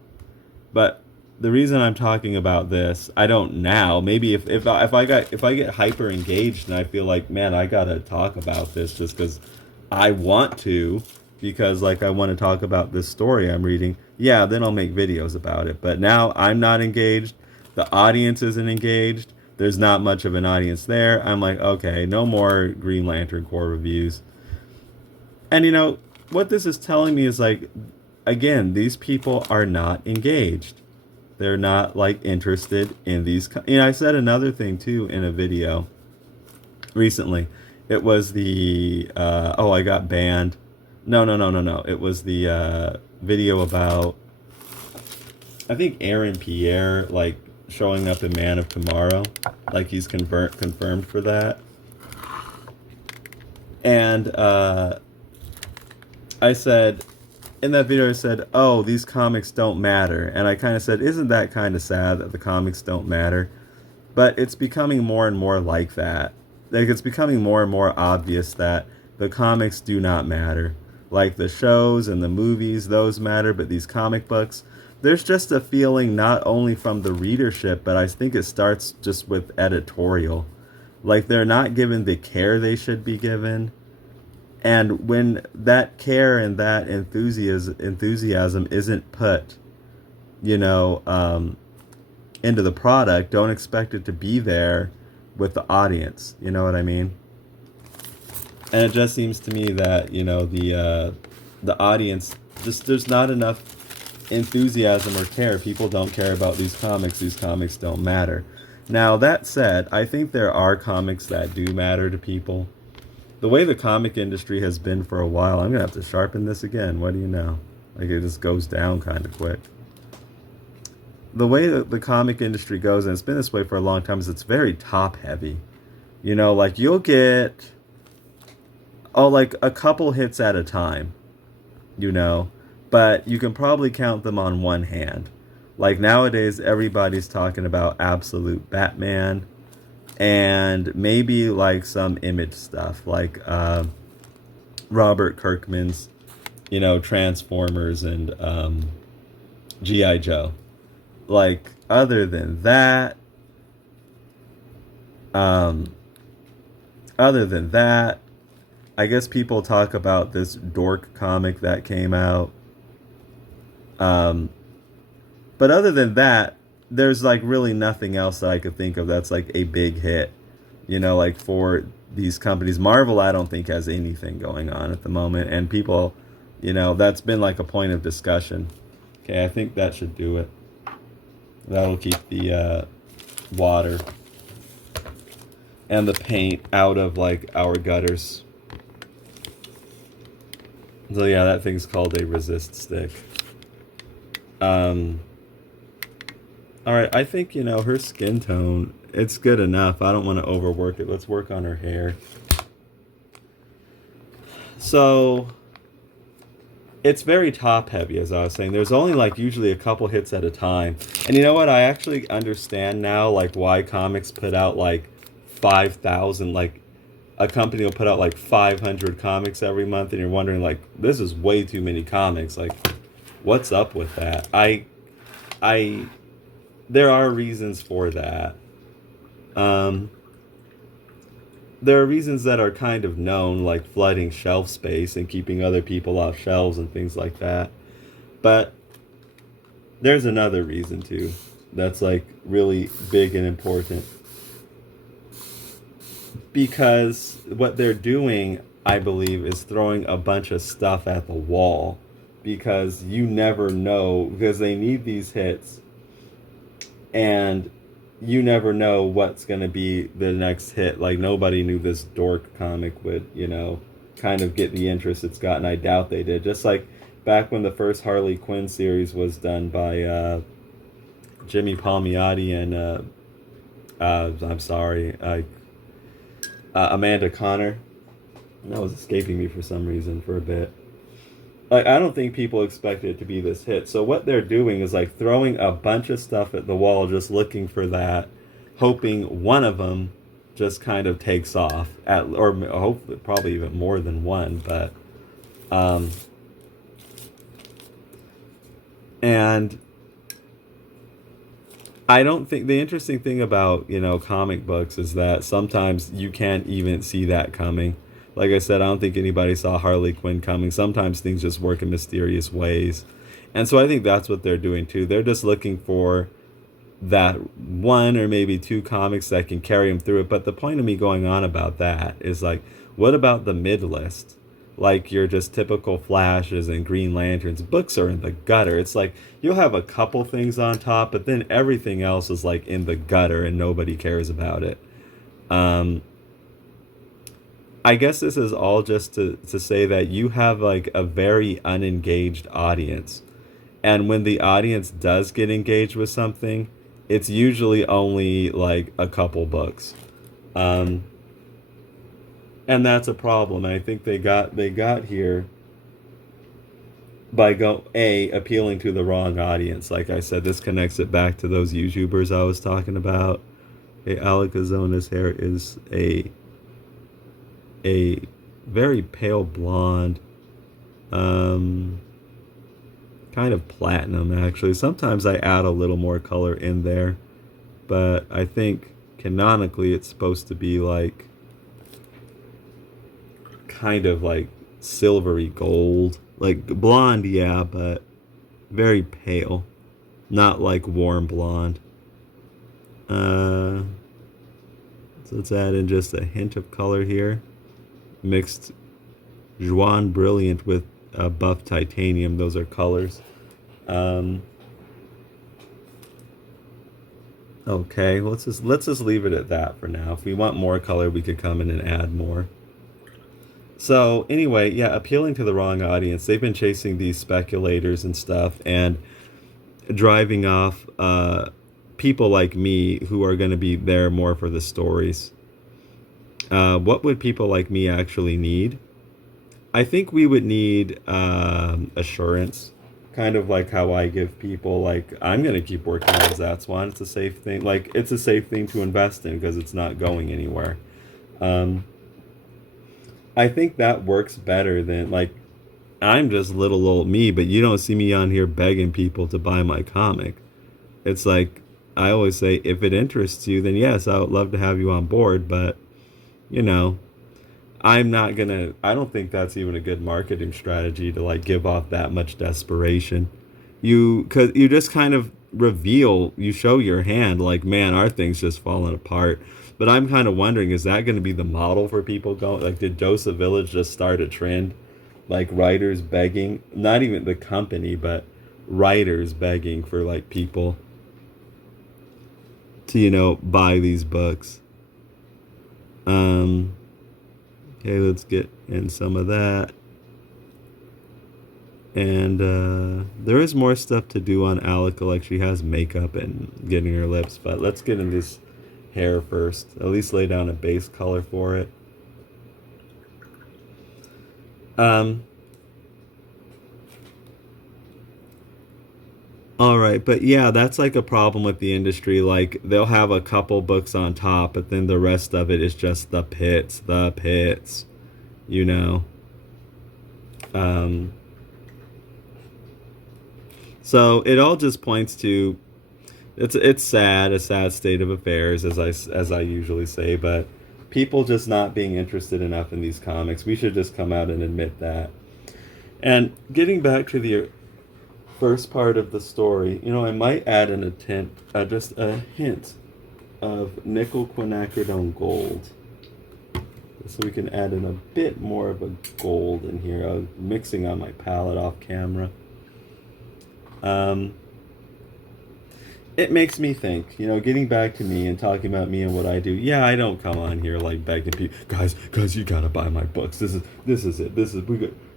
But the reason I'm talking about this, I don't now. Maybe if I get hyper engaged and I feel like, man, I gotta talk about this just because I want to, because like I want to talk about this story I'm reading, yeah, then I'll make videos about it. But now I'm not engaged. The audience isn't engaged. There's not much of an audience there. I'm like, okay, no more Green Lantern Corps reviews. And you know, what this is telling me is like, again, these people are not engaged. They're not like interested in these. You know, I said another thing too in a video recently. It was the, oh, I got banned. No. It was the video about, I think Aaron Pierre, like showing up in Man of Tomorrow. Like he's confirmed for that. And I said, in that video I said, oh, these comics don't matter. And I kind of said, isn't that kind of sad that the comics don't matter? But it's becoming more and more like that. Like it's becoming more and more obvious that the comics do not matter. Like the shows and the movies, those matter, but these comic books, there's just a feeling not only from the readership, but I think it starts just with editorial. Like they're not given the care they should be given. And when that care and that enthusiasm isn't put, you know, into the product, don't expect it to be there with the audience. You know what I mean? And it just seems to me that, you know, the audience, just there's not enough enthusiasm or care. People don't care about these comics. These comics don't matter. Now, that said, I think there are comics that do matter to people. The way the comic industry has been for a while, I'm going to have to sharpen this again. What do you know? Like, it just goes down kind of quick. The way that the comic industry goes, and it's been this way for a long time, is it's very top-heavy. You know, like, you'll get, like, a couple hits at a time, you know? But you can probably count them on one hand. Like, nowadays, everybody's talking about Absolute Batman, and maybe like some Image stuff, like Robert Kirkman's, you know, Transformers and G.I. Joe. Like, other than that, I guess people talk about this dork comic that came out. But other than that, there's like really nothing else that I could think of that's like a big hit, you know, like for these companies. Marvel, I don't think has anything going on at the moment, and people, you know, that's been like a point of discussion. Okay, I think that should do it. That'll keep the water and the paint out of like our gutters. So yeah, that thing's called a resist stick. Alright, I think, you know, her skin tone, it's good enough. I don't want to overwork it. Let's work on her hair. So, it's very top heavy, as I was saying. There's only, like, usually a couple hits at a time. And you know what? I actually understand now, like, why comics put out, like, 5,000, like, a company will put out, like, 500 comics every month, and you're wondering, like, this is way too many comics. Like, what's up with that? There are reasons for that. There are reasons that are kind of known, like flooding shelf space and keeping other people off shelves and things like that. But there's another reason too that's like really big and important. Because what they're doing, I believe, is throwing a bunch of stuff at the wall. Because you never know, because they need these hits. And you never know what's going to be the next hit. Like, nobody knew this dork comic would, you know, kind of get the interest it's gotten. I doubt they did. Just like back when the first Harley Quinn series was done by Jimmy Palmiotti and, Amanda Connor. That was escaping me for some reason for a bit. Like, I don't think people expected it to be this hit. So what they're doing is like throwing a bunch of stuff at the wall, just looking for that, hoping one of them just kind of takes off, or hopefully probably even more than one. But and I don't think, the interesting thing about, you know, comic books is that sometimes you can't even see that coming. Like I said, I don't think anybody saw Harley Quinn coming. Sometimes things just work in mysterious ways. And so I think that's what they're doing too. They're just looking for that one or maybe two comics that can carry them through it. But the point of me going on about that is like, what about the mid list? Like your just typical Flashes and Green Lanterns. Books are in the gutter. It's like you'll have a couple things on top, but then everything else is like in the gutter and nobody cares about it. I guess this is all just to say that you have like a very unengaged audience. And when the audience does get engaged with something, it's usually only like a couple books. And that's a problem. I think they got here by appealing to the wrong audience. Like I said, this connects it back to those YouTubers I was talking about. Alacazona's hair is a very pale blonde, kind of platinum actually. Sometimes I add a little more color in there, but I think canonically it's supposed to be like kind of like silvery gold, like blonde, yeah, but very pale, not like warm blonde. So let's add in just a hint of color here. Mixed Juan Brilliant with Buff Titanium. Those are colors. Okay, let's just leave it at that for now. If we want more color, we could come in and add more. So anyway, yeah, appealing to the wrong audience. They've been chasing these speculators and stuff and driving off people like me who are going to be there more for the stories. What would people like me actually need? I think we would need assurance, kind of like how I give people, like, I'm going to keep working on ZATSWAN. It's a safe thing. Like, it's a safe thing to invest in because it's not going anywhere. I think that works better than, like, I'm just little old me, but you don't see me on here begging people to buy my comic. It's like, I always say, if it interests you, then yes, I would love to have you on board, but you know, I don't think that's even a good marketing strategy to like give off that much desperation. Cause you just kind of you show your hand like, man, our thing's just falling apart. But I'm kind of wondering, is that going to be the model for people going? Like, did Joseph Village just start a trend? Like writers begging, not even the company, but writers begging for like people to, buy these books. Okay, let's get in some of that. And there is more stuff to do on Alika, like she has makeup and getting her lips, but let's get in this hair first. At least lay down a base color for it. All right, but yeah, that's like a problem with the industry. Like, they'll have a couple books on top, but then the rest of it is just the pits, you know. So it all just points to it's sad, a sad state of affairs, as I usually say, but people just not being interested enough in these comics. We should just come out and admit that. And getting back to the first part of the story, I might add just a hint of nickel quinacridone gold, so we can add in a bit more of a gold in here. I was mixing on my palette off camera. It makes me think, getting back to me and talking about me and what I do. Yeah, I don't come on here like begging people, guys, you gotta buy my books. This is it.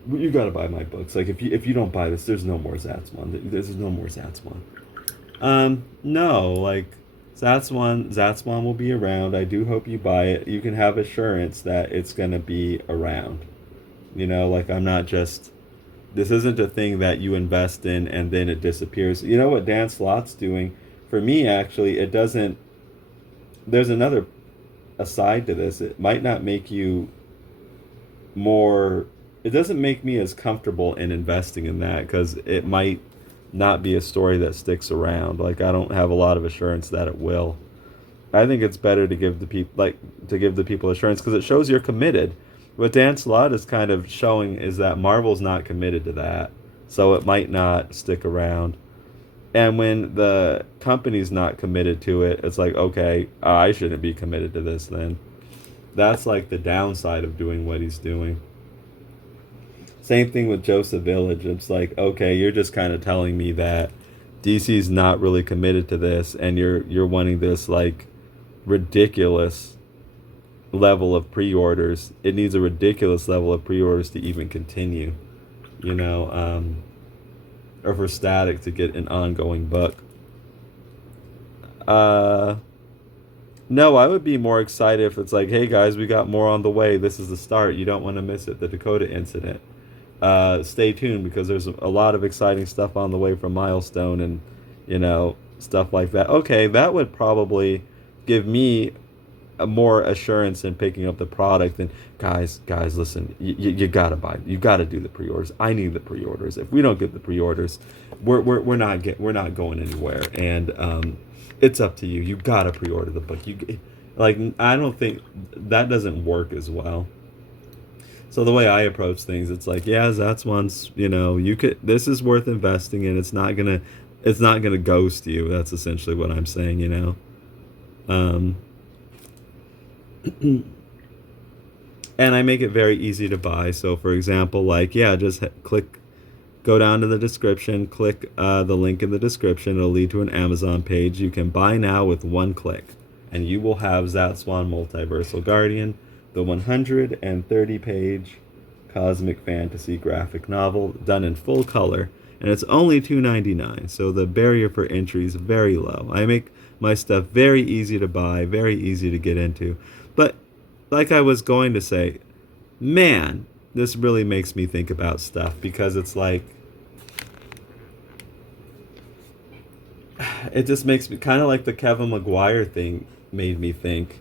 You gotta buy my books. Like, if you don't buy this, there's no more ZATSWAN. There's no more ZATSWAN. No, like, ZATSWAN will be around. I do hope you buy it. You can have assurance that it's gonna be around. Like, I'm not just, this isn't a thing that you invest in and then it disappears. You know what Dan Slott's doing? For me, actually, it doesn't, there's another aside to this. It might not make you more, it doesn't make me as comfortable in investing in that, because it might not be a story that sticks around. Like, I don't have a lot of assurance that it will. I think it's better to give the people assurance, because it shows you're committed. What Dan Slott is kind of showing is that Marvel's not committed to that, so it might not stick around. And when the company's not committed to it, it's like, okay, I shouldn't be committed to this then. That's like the downside of doing what he's doing. Same thing with Joseph Village. It's like, okay, you're just kind of telling me that DC's not really committed to this, and you're wanting this like ridiculous level of pre-orders. It needs a ridiculous level of pre-orders to even continue, you know, or for Static to get an ongoing book. No, I would be more excited if it's like, hey guys, we got more on the way. This is the start. You don't want to miss it. The Dakota incident. Stay tuned because there's a lot of exciting stuff on the way from Milestone and, you know, stuff like that. Okay, that would probably give me a more assurance in picking up the product. And guys, listen, you gotta buy. You gotta do the pre-orders. I need the pre-orders. If we don't get the pre-orders, we're not going anywhere. And it's up to you. You gotta pre-order the book. I don't think that doesn't work as well. So the way I approach things, it's like, yeah, ZATSWAN's, you know, this is worth investing in. It's not gonna ghost you. That's essentially what I'm saying, you know. And I make it very easy to buy. So for example, like, yeah, just go down to the description, click the link in the description. It'll lead to an Amazon page. You can buy now with one click, and you will have ZATSWAN Multiversal Guardian, the 130-page cosmic fantasy graphic novel done in full color, and it's only $2.99. So the barrier for entry is very low. I make my stuff very easy to buy, very easy to get into. But like I was going to say, man, this really makes me think about stuff, because it's like, it just makes me kind of like the Kevin McGuire thing made me think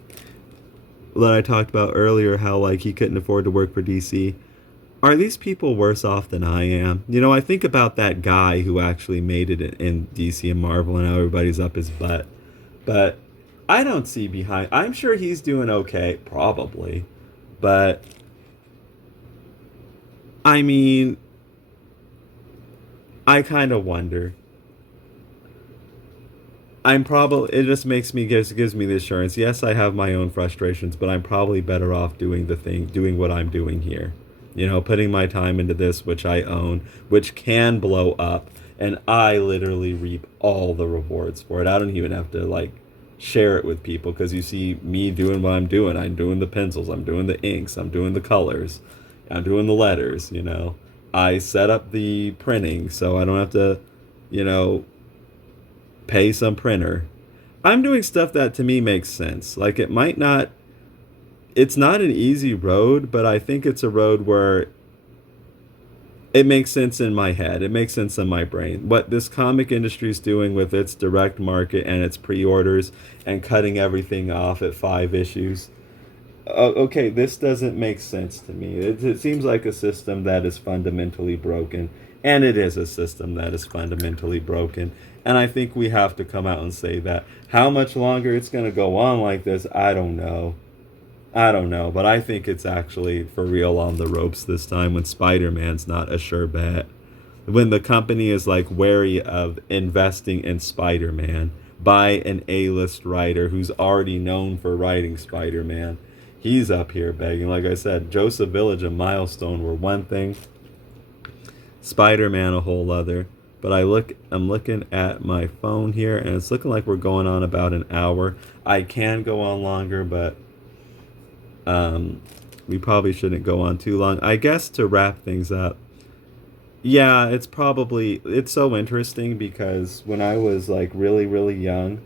that I talked about earlier, how like he couldn't afford to work for DC. Are these people worse off than I am? You know, I think about that guy who actually made it in DC and Marvel, and how everybody's up his butt. But I don't see behind. I'm sure he's doing okay, probably. But I mean, I kind of wonder. It just gives me the assurance. Yes, I have my own frustrations, but I'm probably better off doing what I'm doing here. You know, putting my time into this, which I own, which can blow up, and I literally reap all the rewards for it. I don't even have to like share it with people, because you see me doing what I'm doing. I'm doing the pencils, I'm doing the inks, I'm doing the colors, I'm doing the letters, you know. I set up the printing so I don't have to, you know, pay some printer. I'm doing stuff that to me makes sense. Like, it's not an easy road, but I think it's a road where it makes sense in my head. It makes sense in my brain. What this comic industry is doing with its direct market and its pre-orders and cutting everything off at 5 issues. Okay, this doesn't make sense to me. It seems like a system that is fundamentally broken. And it is a system that is fundamentally broken. And I think we have to come out and say that. How much longer it's going to go on like this, I don't know. But I think it's actually for real on the ropes this time, when Spider-Man's not a sure bet. When the company is like wary of investing in Spider-Man by an A-list writer who's already known for writing Spider-Man. He's up here begging. Like I said, Joseph Village and Milestone were one thing, Spider-Man a whole other. But I'm looking at my phone here, and it's looking like we're going on about an hour. I can go on longer, but we probably shouldn't go on too long. I guess to wrap things up, yeah, it's so interesting, because when I was like really, really young,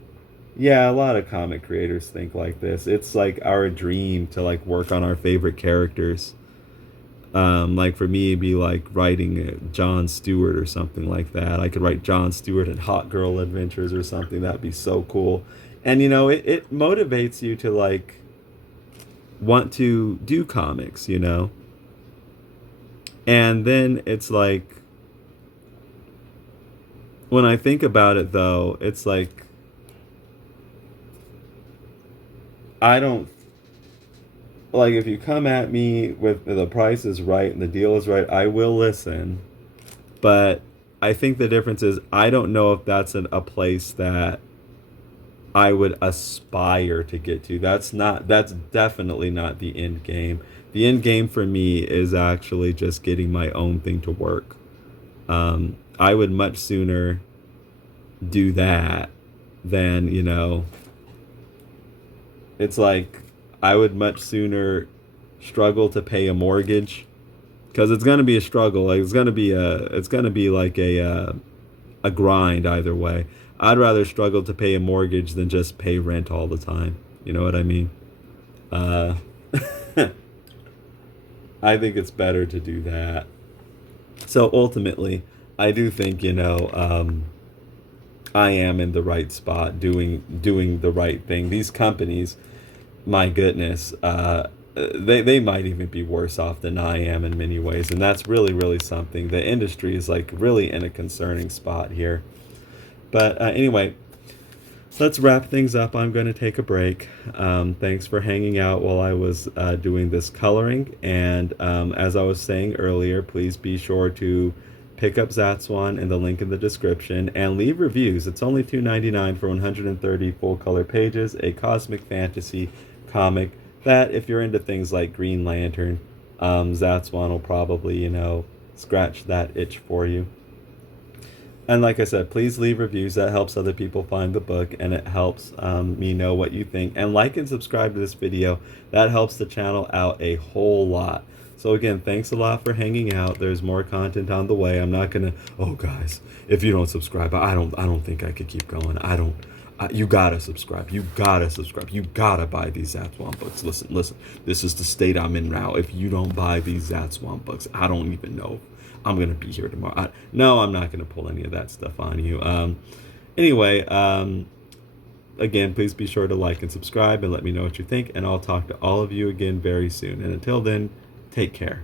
yeah, a lot of comic creators think like this. It's like our dream to like work on our favorite characters. Like for me, it'd be like writing John Stewart or something like that. I could write John Stewart in Hot Girl Adventures or something. That'd be so cool. And you know, it motivates you to like want to do comics, you know. And then it's like, when I think about it though, it's like, like if you come at me with the price is right and the deal is right, I will listen. But I think the difference is I don't know if that's a place that I would aspire to get to. That's definitely not the end game. The end game for me is actually just getting my own thing to work. I would much sooner do that than, it's like I would much sooner struggle to pay a mortgage, because it's going to be a struggle. Like it's going to be like a grind either way. I'd rather struggle to pay a mortgage than just pay rent all the time. You know what I mean? I think it's better to do that. So ultimately, I do think, I am in the right spot doing the right thing. These companies, my goodness, they might even be worse off than I am in many ways. And that's really, really something. The industry is like really in a concerning spot here. But anyway, let's wrap things up. I'm going to take a break. Thanks for hanging out while I was doing this coloring. And as I was saying earlier, please be sure to pick up ZATSWAN in the link in the description and leave reviews. It's only $2.99 for 130 full color pages, a cosmic fantasy comic that, if you're into things like Green Lantern, ZATSWAN will probably, scratch that itch for you. And like I said, please leave reviews. That helps other people find the book, and it helps me know what you think. And like and subscribe to this video. That helps the channel out a whole lot. So again, thanks a lot for hanging out. There's more content on the way. I'm not gonna, oh guys, if you don't subscribe, I don't think I could keep going. You gotta subscribe. You gotta subscribe. You gotta buy these ZATSWAN books. Listen. This is the state I'm in now. If you don't buy these ZATSWAN books, I don't even know I'm gonna be here tomorrow. No, I'm not gonna pull any of that stuff on you. Anyway, again, please be sure to like and subscribe and let me know what you think. And I'll talk to all of you again very soon. And until then, take care.